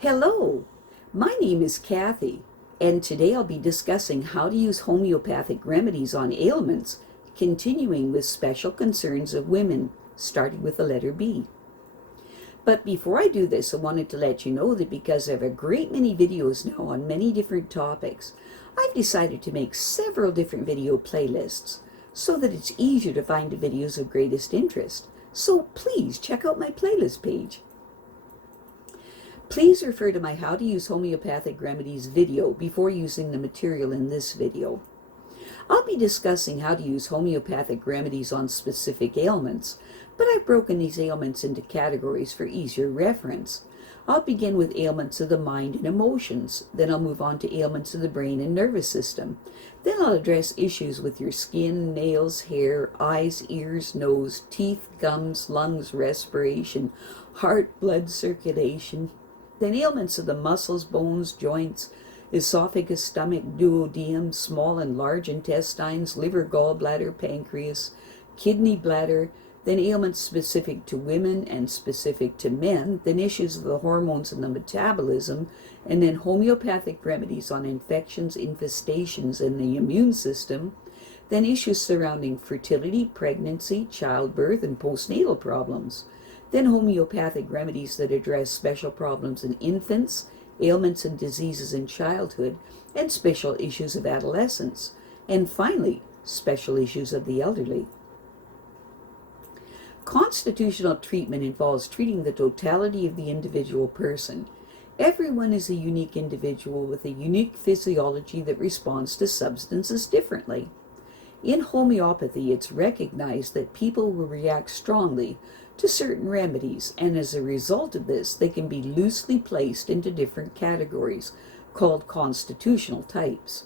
Hello, my name is Kathy, and today I'll be discussing how to use homeopathic remedies on ailments, continuing with special concerns of women, starting with the letter B. But before I do this, I wanted to let you know that because I have a great many videos now on many different topics, I've decided to make several different video playlists so that it's easier to find the videos of greatest interest. So please check out my playlist page. Please refer to my How to Use Homeopathic Remedies video before using the material in this video. I'll be discussing how to use homeopathic remedies on specific ailments, but I've broken these ailments into categories for easier reference. I'll begin with ailments of the mind and emotions, then I'll move on to ailments of the brain and nervous system. Then I'll address issues with your skin, nails, hair, eyes, ears, nose, teeth, gums, lungs, respiration, heart, blood circulation. Then ailments of the muscles, bones, joints, esophagus, stomach, duodenum, small and large intestines, liver, gallbladder, pancreas, kidney, bladder. Then ailments specific to women and specific to men. Then issues of the hormones and the metabolism. And then homeopathic remedies on infections, infestations, and the immune system. Then issues surrounding fertility, pregnancy, childbirth, and postnatal problems. Then homeopathic remedies that address special problems in infants, ailments and diseases in childhood, and special issues of adolescence. And finally, special issues of the elderly. Constitutional treatment involves treating the totality of the individual person. Everyone is a unique individual with a unique physiology that responds to substances differently. In homeopathy, it's recognized that people will react strongly to certain remedies, and as a result of this, they can be loosely placed into different categories, called constitutional types.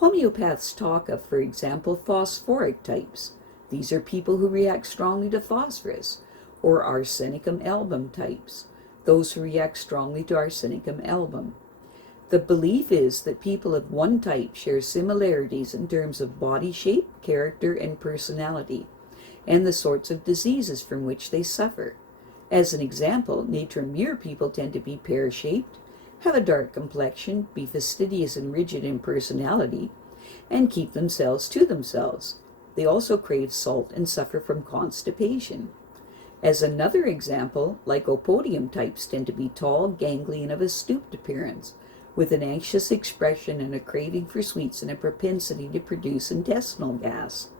Homeopaths talk of, for example, phosphoric types. These are people who react strongly to phosphorus, or arsenicum album types, those who react strongly to arsenicum album. The belief is that people of one type share similarities in terms of body shape, character, and personality, and the sorts of diseases from which they suffer. As an example, nature-mirror people tend to be pear-shaped, have a dark complexion, be fastidious and rigid in personality, and keep themselves to themselves. They also crave salt and suffer from constipation. As another example, lycopodium types tend to be tall, ganglion, of a stooped appearance, with an anxious expression and a craving for sweets and a propensity to produce intestinal gas.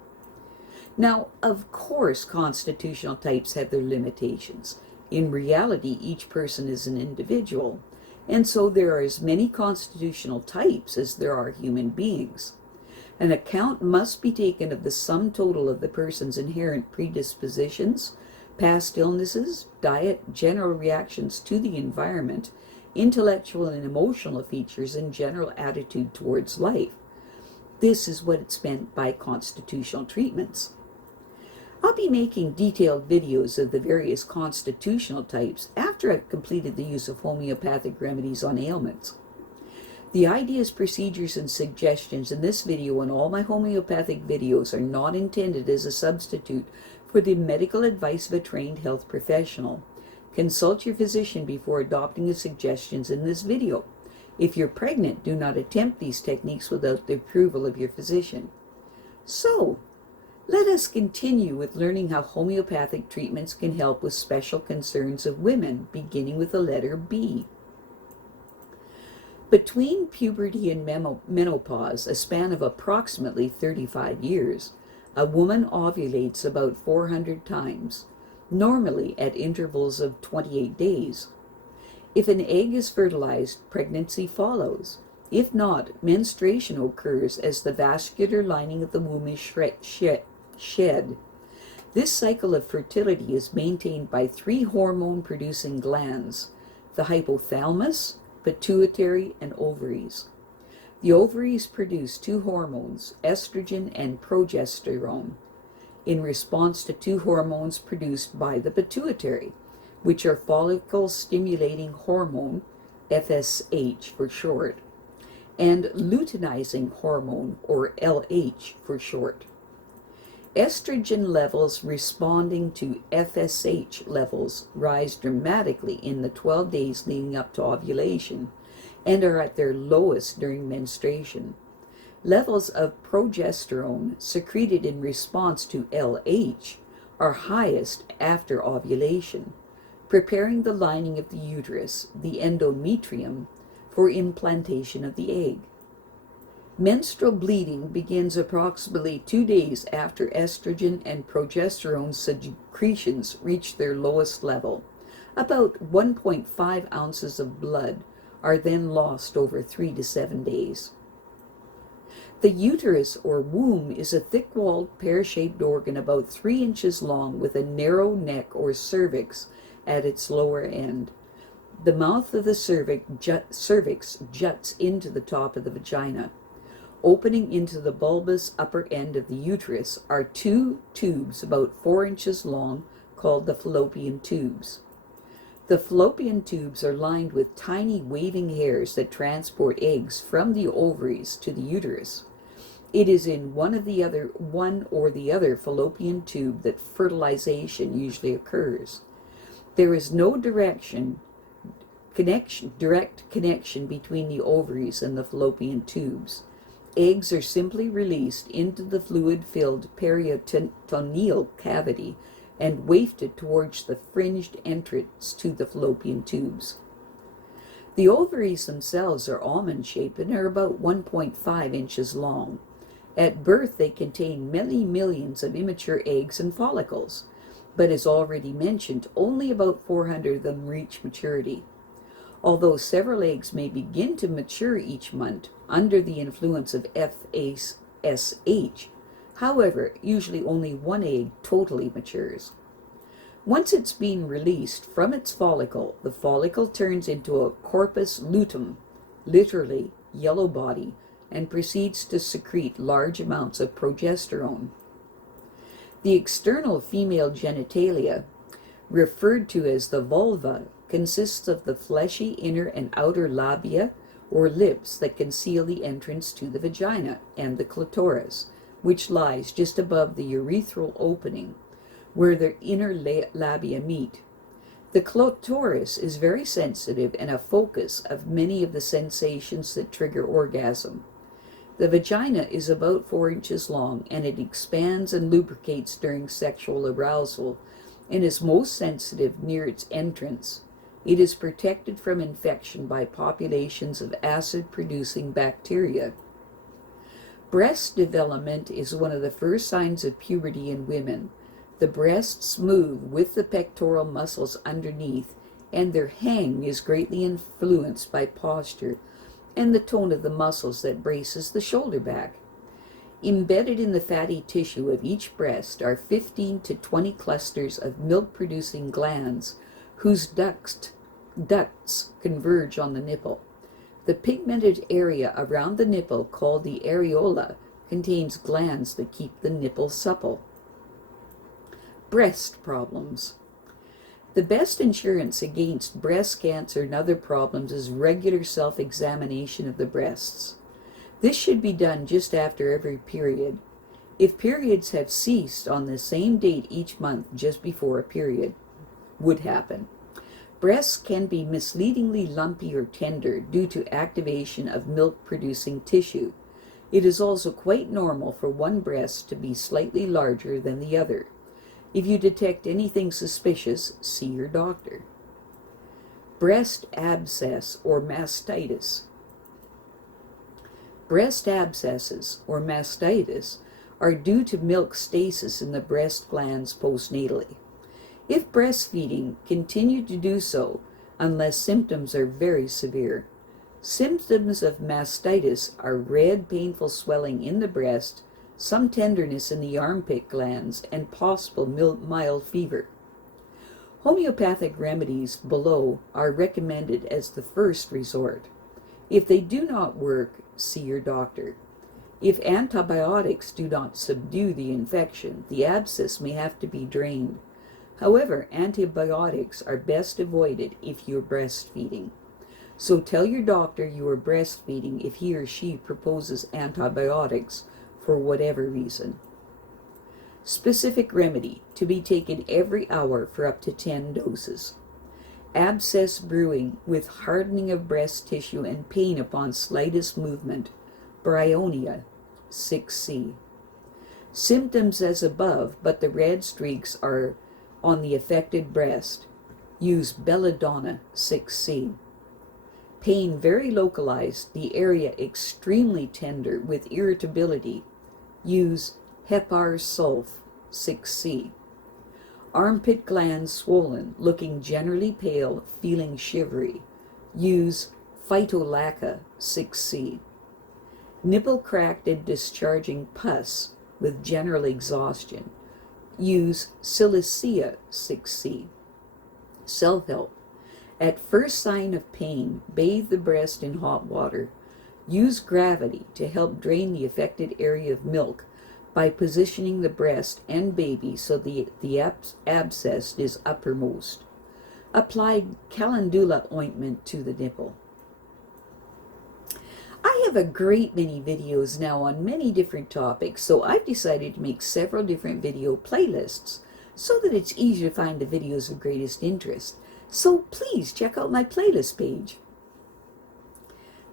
Now, of course, constitutional types have their limitations. In reality, each person is an individual, and so there are as many constitutional types as there are human beings. An account must be taken of the sum total of the person's inherent predispositions, past illnesses, diet, general reactions to the environment, intellectual and emotional features, and general attitude towards life. This is what it's meant by constitutional treatments. I'll be making detailed videos of the various constitutional types after I've completed the use of homeopathic remedies on ailments. The ideas, procedures, and suggestions in this video and all my homeopathic videos are not intended as a substitute for the medical advice of a trained health professional. Consult your physician before adopting the suggestions in this video. If you're pregnant, do not attempt these techniques without the approval of your physician. So, let us continue with learning how homeopathic treatments can help with special concerns of women, beginning with the letter B. Between puberty and menopause, a span of approximately 35 years, a woman ovulates about 400 times, normally at intervals of 28 days. If an egg is fertilized, pregnancy follows. If not, menstruation occurs as the vascular lining of the womb is shed. This cycle of fertility is maintained by 3 hormone-producing glands: the hypothalamus, pituitary, and ovaries. The ovaries produce 2 hormones, estrogen and progesterone, in response to 2 hormones produced by the pituitary, which are follicle-stimulating hormone, FSH for short, and luteinizing hormone, or LH for short. Estrogen levels responding to FSH levels rise dramatically in the 12 days leading up to ovulation and are at their lowest during menstruation. Levels of progesterone secreted in response to LH are highest after ovulation, preparing the lining of the uterus, the endometrium, for implantation of the egg. Menstrual bleeding begins approximately 2 days after estrogen and progesterone secretions reach their lowest level. About 1.5 ounces of blood are then lost over 3 to 7 days. The uterus or womb is a thick-walled, pear-shaped organ about 3 inches long with a narrow neck or cervix at its lower end. The mouth of the cervix juts into the top of the vagina. Opening into the bulbous upper end of the uterus are 2 tubes about 4 inches long called the fallopian tubes. The fallopian tubes are lined with tiny waving hairs that transport eggs from the ovaries to the uterus. It is in one or the other fallopian tube that fertilization usually occurs. There is no direct connection between the ovaries and the fallopian tubes. Eggs are simply released into the fluid-filled peritoneal cavity and wafted towards the fringed entrance to the fallopian tubes. The ovaries themselves are almond-shaped and are about 1.5 inches long. At birth, they contain many millions of immature eggs and follicles, but as already mentioned, only about 400 of them reach maturity. Although several eggs may begin to mature each month under the influence of FSH, however, usually only one egg totally matures. Once it's been released from its follicle, the follicle turns into a corpus luteum, literally yellow body, and proceeds to secrete large amounts of progesterone. The external female genitalia, referred to as the vulva, consists of the fleshy inner and outer labia or lips that conceal the entrance to the vagina, and the clitoris, which lies just above the urethral opening, where their inner labia meet. The clitoris is very sensitive and a focus of many of the sensations that trigger orgasm. The vagina is about 4 inches long, and it expands and lubricates during sexual arousal and is most sensitive near its entrance. It is protected from infection by populations of acid-producing bacteria. Breast development is one of the first signs of puberty in women. The breasts move with the pectoral muscles underneath, and their hang is greatly influenced by posture and the tone of the muscles that braces the shoulder back. Embedded in the fatty tissue of each breast are 15 to 20 clusters of milk-producing glands whose ducts converge on the nipple. The pigmented area around the nipple, called the areola, contains glands that keep the nipple supple. Breast problems. The best insurance against breast cancer and other problems is regular self-examination of the breasts. This should be done just after every period. If periods have ceased on the same date each month just before a period would happen. Breasts can be misleadingly lumpy or tender due to activation of milk-producing tissue. It is also quite normal for one breast to be slightly larger than the other. If you detect anything suspicious, see your doctor. Breast abscess or mastitis. Breast abscesses or mastitis are due to milk stasis in the breast glands postnatally. If breastfeeding, continue to do so unless symptoms are very severe. Symptoms of mastitis are red, painful swelling in the breast, some tenderness in the armpit glands, and possible mild fever. Homeopathic remedies below are recommended as the first resort. If they do not work, see your doctor. If antibiotics do not subdue the infection, the abscess may have to be drained. However, antibiotics are best avoided if you're breastfeeding. So tell your doctor you are breastfeeding if he or she proposes antibiotics for whatever reason. Specific remedy to be taken every hour for up to 10 doses. Abscess brewing with hardening of breast tissue and pain upon slightest movement. Bryonia, 6C. Symptoms as above, but the red streaks are on the affected breast. Use Belladonna, 6C. Pain very localized, the area extremely tender with irritability. Use Hepar Sulph, 6C. Armpit glands swollen, looking generally pale, feeling shivery. Use Phytolacca, 6C. Nipple cracked and discharging pus with general exhaustion. Use Silicea, 6C. Self-help. At first sign of pain, bathe the breast in hot water. Use gravity to help drain the affected area of milk by positioning the breast and baby so the abscess is uppermost. Apply calendula ointment to the nipple. I have a great many videos now on many different topics, so I've decided to make several different video playlists so that it's easy to find the videos of greatest interest. So please check out my playlist page.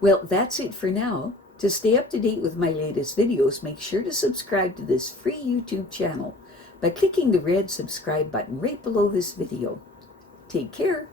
Well, that's it for now. To stay up to date with my latest videos, make sure to subscribe to this free YouTube channel by clicking the red subscribe button right below this video. Take care.